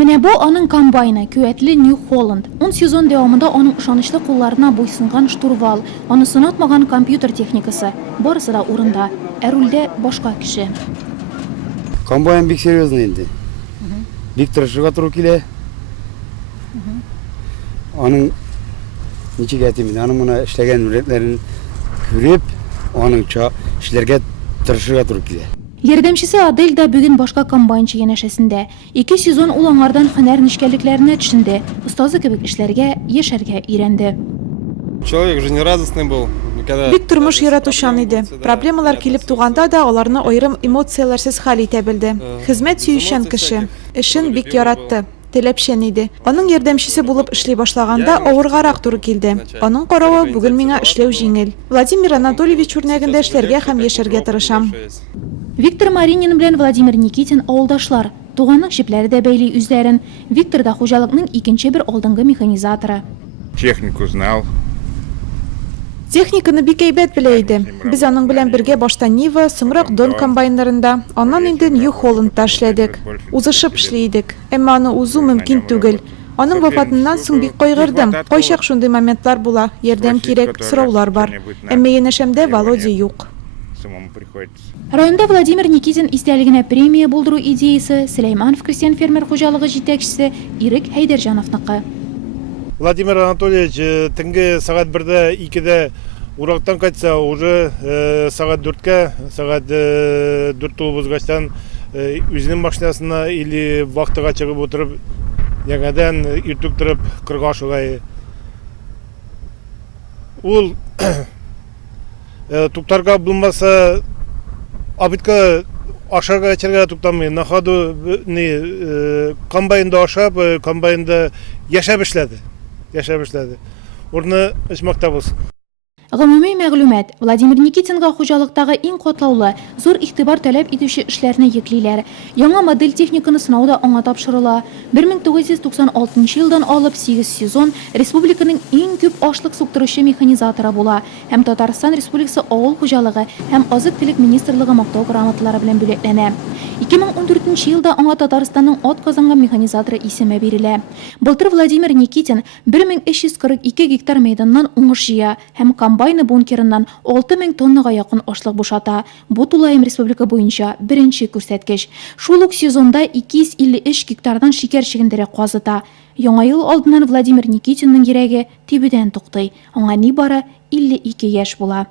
Менә бу аның комбайны, куәтле New Holland. 10 сезон дәвамында аның ышанычлы кулларына буйсынган штурвал, аны сынатмаган компьютер техникасы. Барысы да урында. Ә рульдә башка кеше. Комбайн бик серьезный инде. Бик тырышырга туры килә. Аның ничек әйтим, аның моны эшләгән үрәтләрен күреп, аныңча эшләргә тырышырга туры килә. Ярдәмчесе Адель да бүген башка комбайнчы янәшәсендә. 2 сезон ул аңардан һөнәр нечкәлекләренә төшенде. Остазы кебек эшләргә, яшәргә өйрәнде. Человек жизнерадостный был. Бик тормыш яратучан иде. Проблемалар килеп туганда да аларны аерым эмоцияләрсез хәл итә белде. Хезмәт сөючән кеше. Эшен бик яратты. Теләпчән иде. Аның ярдәмчесе булып эшли башлаганда авыргарак туры килде. Аның каравы бүген миңа эшләү җиңел. Владимир Анатольевич үрнәгендә эшләргә һәм яшәргә тырышам. Виктор Маринин белән Владимир Никитин авылдашлар. Туганның шипләре дә бәйли үзләрен. Виктор да хуҗалыкның икенче бер алдынгы механизаторы. Технику знал. Техниканы бик әйбәт белә иде. Без аның белән бергә башта Нива, соңрак Дон комбайннарында, аннан инде New Hollandта эшләдек. Узышып эшли идек. Әмма аны узу мөмкин түгел. Аның вафатыннан соң бик кайгырдым. Кайчак шундый моментлар була. Ярдәм кирәк, сораулар бар. Әмма янәшәмдә Володя юк. Районда Владимир Никитин истәлегенә премия булдыру идеясы Сөләйманов крестьян фермер хуҗалыгы җитәкчесе Ирек Хәйдәрҗановныкы. Владимир Анатольевич төнге сәгать 1-дә 2-дә урактан кайтса, уже сәгать 4-кә, сәгать 4 тулып узгачтан үзенең машинасына или вахтага чыгып утырып, яңадан иртүк торып кырга шулай. Ул туктарга булмаса абитка ашарга чырга туктамый. На ходу комбайнда ашап, комбайнда яшәп эшләде. Урны эшмәктә булсын. Гомуми мәгълүмат, Владимир Никитинга хуҗалыктагы иң катлаулы, зур игътибар таләп итүче эшләрне йөклиләр. Яңа модель техниканы сынауда аңа тапшырыла. 1996 елдан алып 8 сезон республиканың иң күп ашлык суктыручы механизаторы була. Һәм Татарстан Республикасы авыл хуҗалыгы һәм азык-төлек министрлыгы мактау грамоталары белән бүләкләнә. 2014 елда аңа Татарстанның атказанган механизаторы исеме бирелә. Былтыр Владимир Никитин 1342 гектар мәйданнан уңыш җыя һәм комбайны бункерыннан 6000 тоннага якын ашлык бушата. Бу тулаем республика буенча беренче күрсәткеч. Шул ук сезонда 253 гектардан шикәр чигендере казыта. Яңа ел алдыннан Владимир Никитинның йөрәге тибедән туктый. Аңа нибары 52 яшь була.